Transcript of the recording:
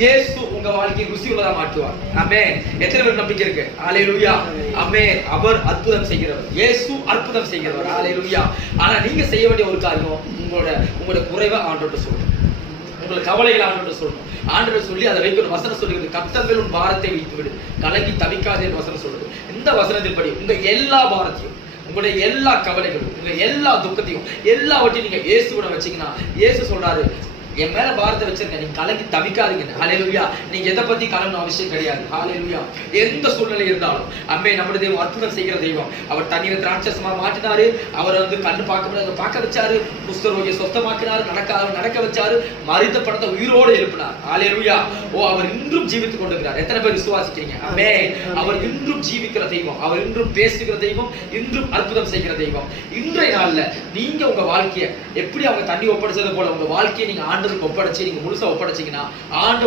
இயேசு உங்க வாழ்க்கையை ருசி உள்ளதா மாற்றுவார். ஆமென். எத்தனை பேர் நம்பிக்கை இருக்கு? ஹalleluya. ஆமென். அவர் அற்புதம் செய்கிறவர். இயேசு அற்புதம் செய்கிறவர். ஹalleluya. ஆனா நீங்க செய்ய வேண்டிய ஒரு காரியம், உங்களோட குறைவை ஆண்டவர்ட்ட சொல்லணும். உங்களோட கவலைகளை ஆண்டவர்ட்ட சொல்லணும். ஆண்டவர் சொல்லி அதை வைக்கணும். வசனம் சொல்லுகிறது, கர்த்தர் மேல் உன் பாரத்தை வைத்து விடு, கலங்கி தவிக்காதே வசனம் சொல்லுது. இந்த வசனத்தின் படி உங்க எல்லா பாரத்தையும், உங்களுடைய எல்லா கவலைகளும், உங்க எல்லா துக்கத்தையும், எல்லாவற்றையும் நீங்க இயேசுவோட வச்சீங்கன்னா, இயேசு சொல்றாரு, என் மேல பாரத்தை வச்சிருக்க, நீங்க கலங்கி தவிக்காதீங்க. ஹalleluya. நீங்க எதை பத்தி கலங்கணும் அவசியம் கிடையாது. ஹalleluya. எந்த சூழ்நிலை இருந்தாலும் அம்மே நம்முடைய தெய்வம் அற்புதம் செய்கிற தெய்வம். அவர் தண்ணீரை திராட்சரசமா மாற்றினாரு. அவர் கண்ணு பார்க்க முடியாது பார்க்க வச்சாரு. குஷ்டரோகியை சொஸ்தமாக்கினாரு. நடக்க வச்சாரு. மரித்த பணத்தை உயிரோடு எழுப்பினார். ஹalleluya. அவர் இன்றும் ஜீவித்துக் கொண்டிருக்கிறார். எத்தனை பேர் விசுவாசிக்கிறீங்க? ஆமே. அவர் இன்றும் ஜீவிக்கிற தெய்வம். அவர் இன்றும் பேசுகிற தெய்வம். இன்றும் அற்புதம் செய்கிற தெய்வம். இன்றைய நாள்ல நீங்க உங்க வாழ்க்கையை எப்படி அவங்க தண்ணி ஒப்படைச்சது போல உங்க வாழ்க்கையை நீங்க ஆண்டு ஒப்படைச்சு நீங்க முழுசா ஒப்படைச்சீங்கன்னா ஆண்டவர்